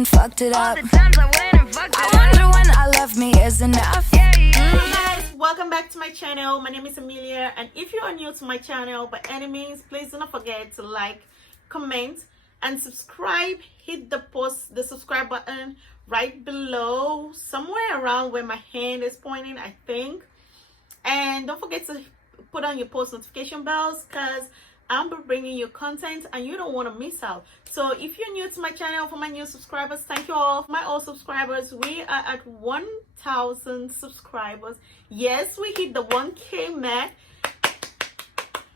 and fucked it All up. the times I went and fucked I it up. wonder when I love me is enough. Hey guys, welcome back to my channel. My name is Amelia, and if you are new to my channel by any means, please do not forget to like, comment, and subscribe. Hit the subscribe button right below, somewhere around where my hand is pointing, I think. And don't forget to put on your post notification bells, because I'm bringing you content and you don't want to miss out. So if you're new to my channel, for my new subscribers, thank you all. For my old subscribers, we are at 1,000 subscribers. Yes, we hit the 1K mark.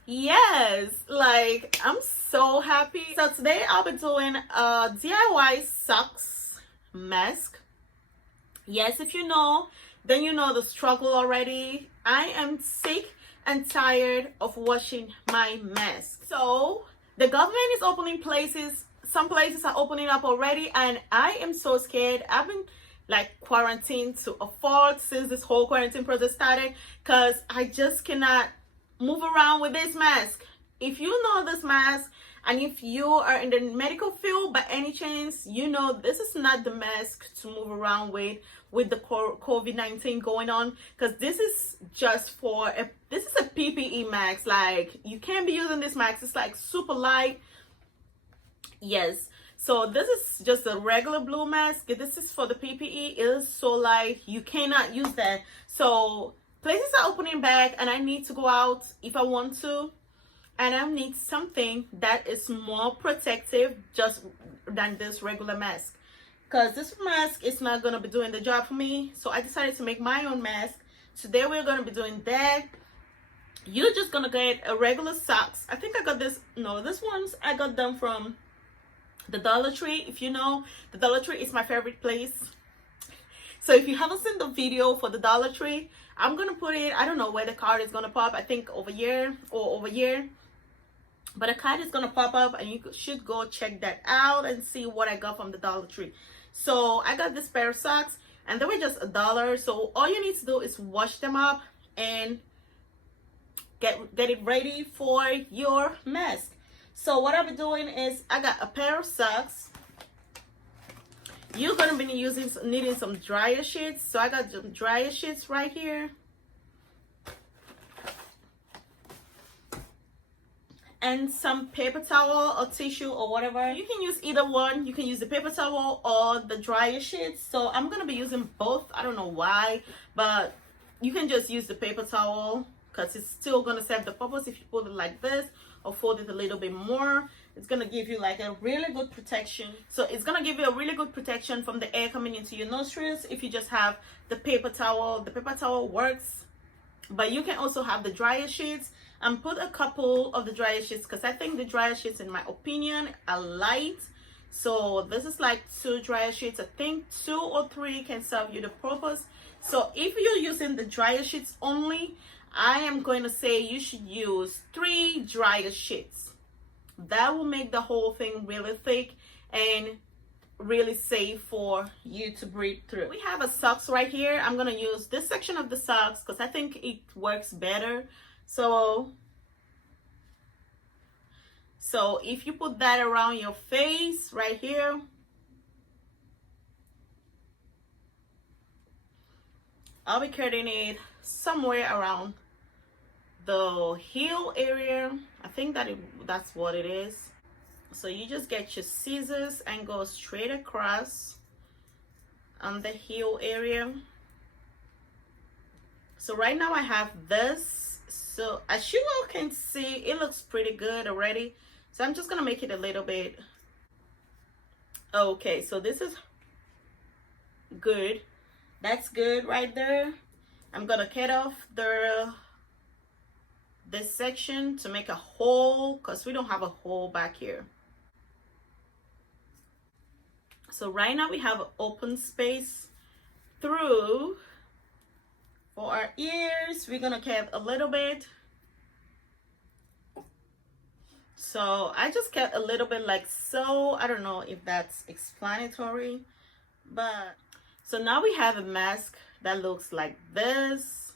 Yes, like I'm so happy. So today I'll be doing a DIY socks mask. Yes, if you know, then you know the struggle already. I am sick and tired of washing my mask. So the government is opening places. Some places are opening up already, and I am so scared. I've been like quarantined to a fault since this whole quarantine process started, because I just cannot move around with this mask. If you know this mask, and if you are in the medical field by any chance, you know this is not the mask to move around with the COVID-19 going on, because this is just for this is a PPE mask. Like, you can't be using this mask. It's like super light. Yes, so this is just a regular blue mask. This is for the PPE. It is so light, you cannot use that. So places are opening back, and I need to go out if I want to, and I need something that is more protective just than this regular mask, because this mask is not going to be doing the job for me. So I decided to make my own mask. Today we're going to be doing that. You're just going to get a regular socks. I think I got this, no, this ones I got them from the Dollar Tree. If you know, the Dollar Tree is my favorite place. So if you haven't seen the video for the Dollar Tree, I'm going to put it, I don't know where the card is going to pop. I think over here or over here. But a card is going to pop up, and you should go check that out and see what I got from the Dollar Tree. So I got this pair of socks, and they were just $1. So all you need to do is wash them up and get it ready for your mask. So what I'll be doing is, I got a pair of socks. You're going to be needing some dryer sheets. So I got some dryer sheets right here. And some paper towel or tissue or whatever. You can use either one. You can use the paper towel or the dryer sheets. So I'm going to be using both. I don't know why, but you can just use the paper towel, because it's still going to serve the purpose. If you put it like this or fold it a little bit more, it's going to give you like a really good protection. So it's going to give you a really good protection from the air coming into your nostrils if you just have the paper towel. The paper towel works, but you can also have the dryer sheets. And put a couple of the dryer sheets, because I think the dryer sheets, in my opinion, are light. So this is like 2 dryer sheets. I think 2 or 3 can serve you the purpose. So if you're using the dryer sheets only, I am going to say you should use 3 dryer sheets. That will make the whole thing really thick and really safe for you to breathe through. We have a socks right here. I'm going to use this section of the socks because I think it works better. So if you put that around your face right here, I'll be cutting it somewhere around the heel area. I think that's what it is. So you just get your scissors and go straight across on the heel area. So right now I have this. So as you all can see, it looks pretty good already. So I'm just gonna make it a little bit. Okay, so this is good. That's good right there. I'm gonna cut off this section to make a hole, because we don't have a hole back here. So right now we have an open space through. For our ears, we're gonna cut a little bit. So I just cut a little bit like so. I don't know if that's explanatory, but so now we have a mask that looks like this.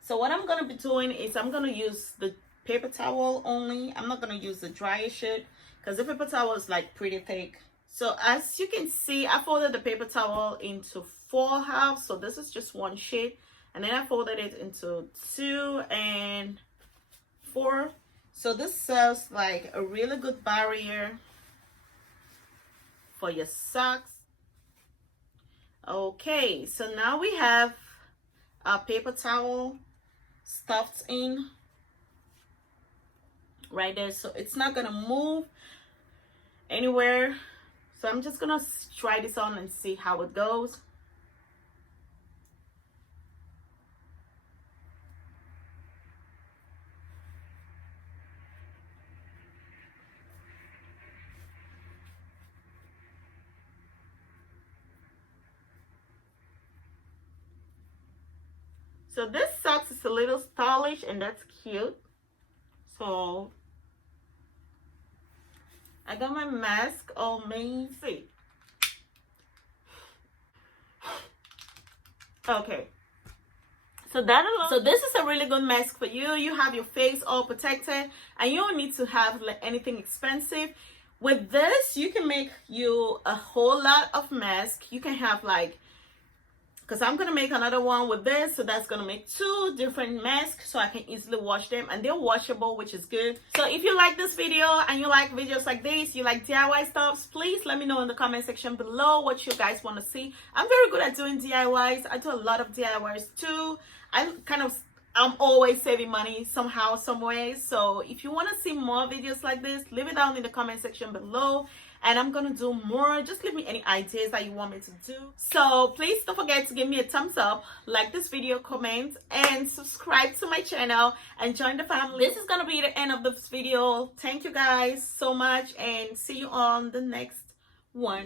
So what I'm gonna be doing is I'm gonna use the paper towel only. I'm not gonna use the dryer sheet because the paper towel is like pretty thick. So as you can see, I folded the paper towel into 4 halves. So this is just one sheet, and then I folded it into 2 and 4. So this serves like a really good barrier for your socks. Okay, so now we have our paper towel stuffed in right there, so it's not gonna move anywhere. So I'm just gonna try this on and see how it goes. So this socks is a little stylish, and that's cute. So I got my mask. Oh, amazing. Okay. So that alone. So this is a really good mask for you. You have your face all protected, and you don't need to have like anything expensive. With this, you can make you a whole lot of masks. You can have like, because I'm gonna make another one with this, so that's gonna make 2 different masks, so I can easily wash them, and they're washable, which is good. So if you like this video and you like videos like this, you like DIY stuffs, please let me know in the comment section below what you guys want to see. I'm very good at doing DIYs. I do a lot of DIYs too. I'm always saving money somehow, some way. So if you want to see more videos like this, leave it down in the comment section below, and I'm gonna do more. Just leave me any ideas that you want me to do. So please don't forget to give me a thumbs up, like this video, comment, and subscribe to my channel and join the family. This is gonna be the end of this video. Thank you guys so much, and see you on the next one.